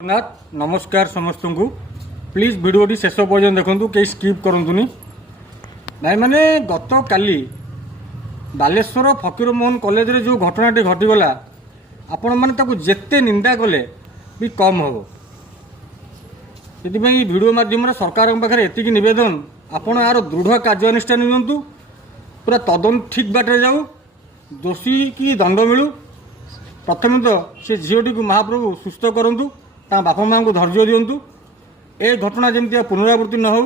जगन्नाथ नमस्कार समस्त को प्लीज भिडियोटी शेष पर्यटन देखूँ कहीं स्किप करूँ भाई मैंने गत काली बालेश्वर फकीरमोहन कॉलेज रे जो घटनाटी घटीगला आपण मैंने जेते निंदा कले भी कम हम से भिडियो मध्यम सरकार पाखे एति नवेदन आपण यार दृढ़ कार्यानुष्ठान नियंतु पूरा तदन ठीक बाटे जाऊ दोषी की दंड मिलू प्रथम तो से झीटी को महाप्रभु सुस्थ करूँ बापा माँ को धैर्य दिंतु ए घटना जमी पुनरावृत्ति न हो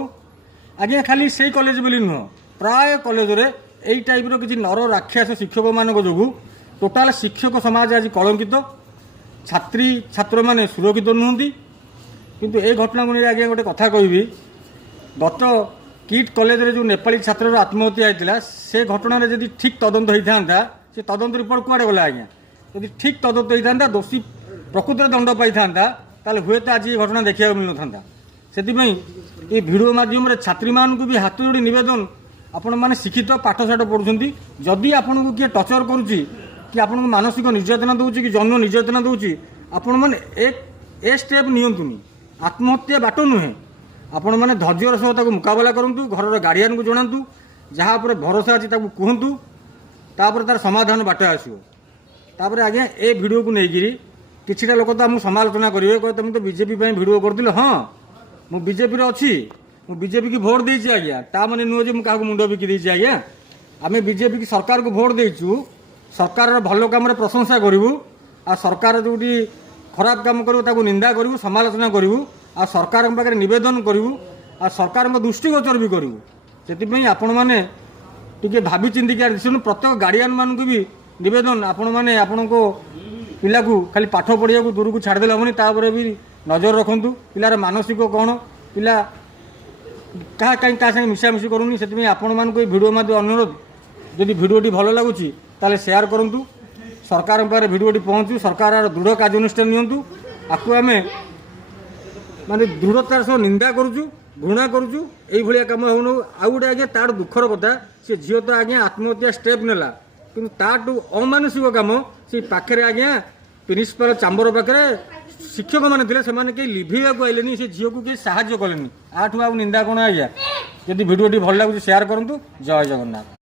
आज्ञा खाली से कॉलेज बोली नुह प्राय कॉलेज रे यही टाइप किसी नर राक्षस शिक्षक मान जो टोटाल शिक्षक समाज आज कलंकित छात्री छात्र मैंने सुरक्षित नुहति किंतु ए घटना को नहीं आज्ञा गोटे कथा कहि गत किट कॉलेज रे जो नेपाली छात्र आत्महत्या होता से घटना जदि ठीक तदंत होता से तदंत रिपोर्ट कुआड़े गला आज्ञा यदि ठीक तदंत होता दोषी प्रकृत दंड पाई था हुए तो आज ये घटना देखा मिल ना से ये भिडियो मध्यम छात्री मान को भी हाथ जोड़ी नवेदन आपण मैंने शिक्षित पाठशाठ पढ़ुं जदि आपन को किए टर्चर करुच्ची कि आपन को मानसिक निर्यातना दूसरी कि जन्म निर्यातना दूसरी आपण मैंने ए स्टेप नियंतुनी आत्महत्या बाट नुहे आपण मैंने धैर्यर सह मुकाबला करूँ घर गार्डियन को जनातु जहाँ पर भरोसा अच्छी कहतु तापर तार समाधान बाट आसो तापर आज्ञा ए भिडियो को लेकिरी किछिटा लोक तो आमको समालोचना करेंगे कहे तुम तो बीजेपी भिडियो करदिल हाँ मु बीजेपी अच्छी मु बीजेपी की भोट देती आज्ञा ता माने नुह क्या मुंड बिकी देती आज्ञा आम बीजेपी की सरकार को भोट देचु सरकार भल कम प्रशंसा करूँ आ सरकार जो खराब काम करूँ निंदा करूँ समालोचना करूँ आ सरकार पाखे नवेदन करूँ आ सरकार दृष्टिगोचर भी करूँ से आपण मैंने टी भावी चिंतिका प्रत्येक गार्डियन मान को भी नवेदन आपण मैंने आपण को पिला को खाली पाठ पढ़िया दूर को छाड़देले हेनी तापर भी नजर रखु पिलार मानसिक कौन पिला क्या कहीं क्या संगे मिसामिशी करूनी से आपण मान को भिडियो मध्य अनुरोध जदि भिडियोटी भल लगुच ताले शेयर करूँ सरकार पाखे भिडियोटी पहुँचू सरकार दृढ़ कार्यानुष्ठान नियंतु आपको आम माने दृढ़तार सह निंदा करुचु घृणा करुचु यही कम हो आउ गोटे आज्ञा तार दुखर कथा से झील तो आज्ञा आत्महत्या स्टेप नेला कि ताठू अमानुषिक कम से पाखे आज्ञा प्रिंसिपाल चांबर पाखे शिक्षक मैंने थे कहीं लिभेवाक आइले से झील को कहीं साहाଯ୍य कले आठू आ निंदा कौन आज्ञा जदि भिडियोटी भल लगुच शेयर करूँ जय जगन्नाथ।